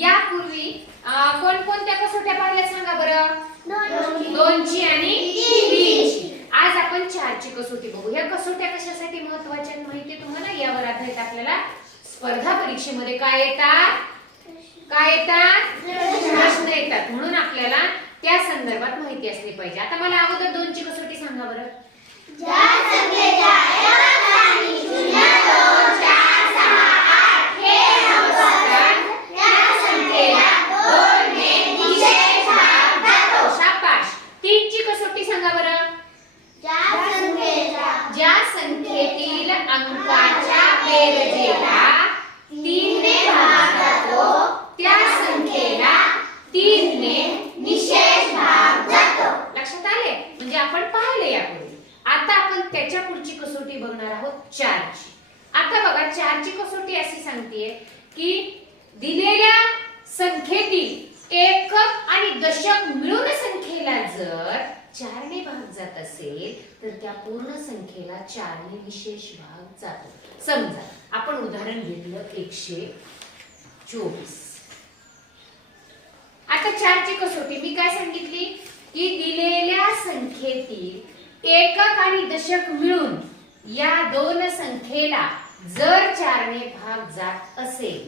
यापूर्वी कोणकोणत्या कसोट्या पाहिल्या सांगा बरं? 2ची आणि 3ची. आज आपण 4ची कसोटी बघू. या कसोट्या कशासाठी महत्त्वाच्या माहिती तुम्हाला? यावर आधारित आपल्याला स्पर्धा परीक्षेमध्ये काय येतात? प्रश्न येतात. म्हणून आपल्याला त्या संदर्भात माहिती असली पाहिजे. आता मला अगोदर 2ची कसोटी सांगा बरं. ज्या संख्येच्या एकक आणि 0, 2, 4, 6, 8 हे अंक असतात त्या संख्येला 2 ने निशेष भाग जातो. शाबाश. 3ची कसोटी सांगा बरं. ज्या संख्येतील अंकाच्या बेरजेला 3 ने भाग जातो त्या संख्येला 3 ने निशेष भाग जातो. लक्षात आले? म्हणजे आपण पाहिले यापूर्वी. आता आपण त्याच्या पुढची कसोटी बघणार आहोत 4ची. आता बघा 4ची कसोटी अशी सांगतेय की दिलेल्या संख्येतील एकक आणि दशक मिळून संख्येला जर 4 ने भाग जात असेल तर त्या पूर्ण संख्येला 4 ने विशेष भाग जातो. समजा आपण उदाहरण घेतलं 124. आता 4ची कसोटी मी काय सांगितली की दिलेल्या संख्येतील एकक आणि दशक मिळून या दोन संख्येला जर 4 ने भाग जात असेल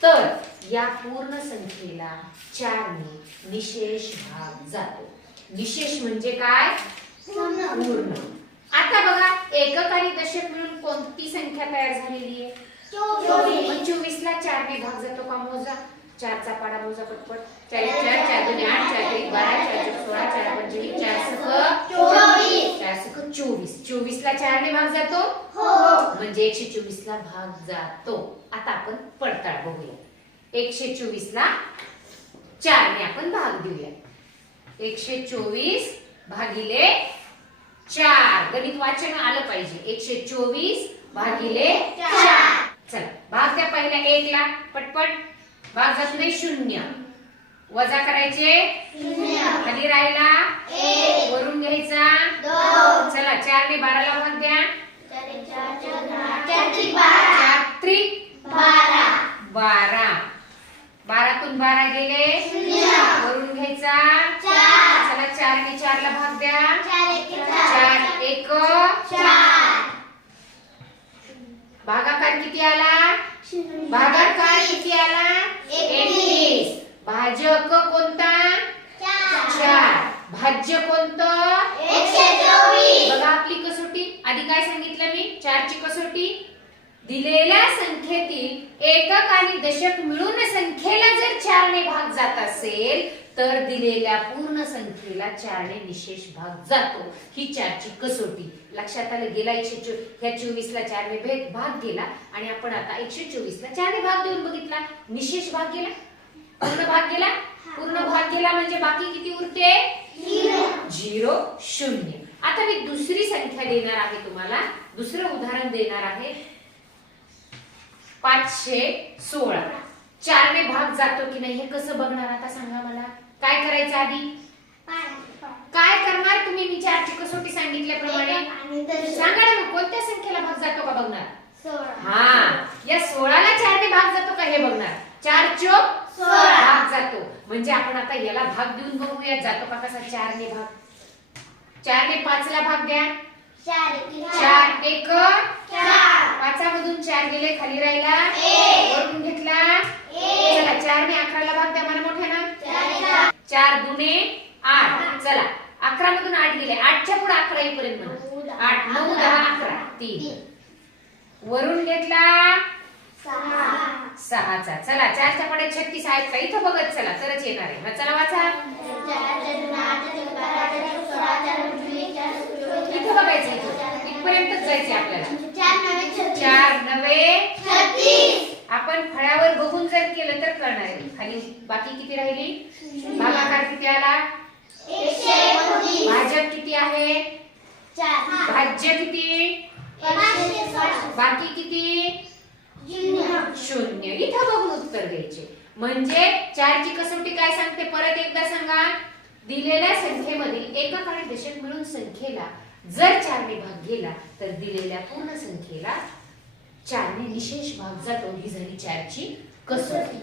तर या पूर्ण संख्येला 4 ने निशेष भाग जातो. निशेष म्हणजे काय? पूर्ण. आता बघा एकक आणि दशक मिळून कोणती संख्या तयार झालेली आहे? 24 ला 4 ने भाग जातो का? मोजा. 4 चा पाडा मोजा पटपट. 4 4 4 2 8 4 3 12 4 4 16 4 5 4 6 24. 24 ला 4 ने भाग जातो म्हणजे 124 ला भाग जातो. आता आपण पडताळ बघूया. 124 ला 4 ने आपण भाग देऊया. 124 भागिले 4. गणित वाचन आलं पाहिजे. 124 भागिले 4. चला भाग द्या पहिल्या 1 ला पटपट. भाग जात नाही 0. वजा करायचे 0. खाली राहिला 1. वरून घ्यायचा 2. चला 4 ने 12 ला भाग द्या. 4 3 12. 12. 12 तून 12 गेले 0. वरून घ्यायचा 4. चला 4 ने 4 ला भाग द्या. 4 1 4 भागाकार किती आला? भागाकार किती आला? 21. भाजक कोणता? 4. भाज्य कोणतं? 124. बघा आपली कसोटी. आधी काय सांगितलं मी? 4ची कसोटी. दिलेल्या संख्येतील एकक आणि दशक मिळून संख्येला जर 4 ने भाग जात असेल तर दिलेल्या पूर्ण संख्येला 4 ने निशेष भाग जातो. ही 4ची कसोटी. लक्षात आलं? गेला 124 ला 4 ने भाग गेला आणि आपण आता 124 ला 4 ने भाग देऊन बघितला. निशेष भाग गेला. पूर्ण भाग गेला. पूर्ण भाग गेला म्हणजे बाकी किती उरते? 0 0. आता मी दुसरी संख्या देणार आहे तुम्हाला. दुसरं उदाहरण देणार आहे 516. 4 ने भाग जातो की नाही हे कसं बघणार आता सांगा मला. काय करायचं आधी? काय करणार तुम्ही? मी 4ची कसोटी सांगितल्याप्रमाणे सांगा ना मग कोणत्या संख्येला भाग जातो का बघणार. हा या 16 ला 4 ने भाग जातो का हे बघणार. 4 चोक 16 भाग जातो. म्हणजे आपण आता याला भाग देऊन बघूया जातो का कसा. 4 ने भाग. 4 ने 5 ला भाग द्या. 4 1 4. 5 मधून 4 गेले खाली राहिला 1. वरून घेतला 1. चला 4 ने 11 ला भाग द्या मला मोठ्यानं. 4 2 8. चला 11 मधून 8 गेले. 8च्या पुढे 11 येईपर्यंत म्हणा. 8 9 10 11 3. वरून घेतला 6 चा. चला 4च्या पुढे 36 आहेत का? इथं बघत चला तरच येणार आहे. चला वाचा. इथं बघायचं. इथपर्यंतच जायचे आपल्याला. 4 9 36. आपण फळ्यावर बघून जर केलं तर कळणार आहे. खाली बाकी किती राहिली? भागाकार किती आला? 129. भाजक किती आहे? 4. भाज्य किती? बाकी किती? 0. इथं बघून उत्तर द्यायचे. म्हणजे 4ची कसोटी काय सांगते? परत एकदा सांगा. दिलेल्या संख्येमधील एकक आणि दशक मिळून संख्येला जर 4 ने भाग गेला तर दिलेल्या पूर्ण संख्येला 4 ने निशेष भाग जातो. ही झाली 4ची कसोटी.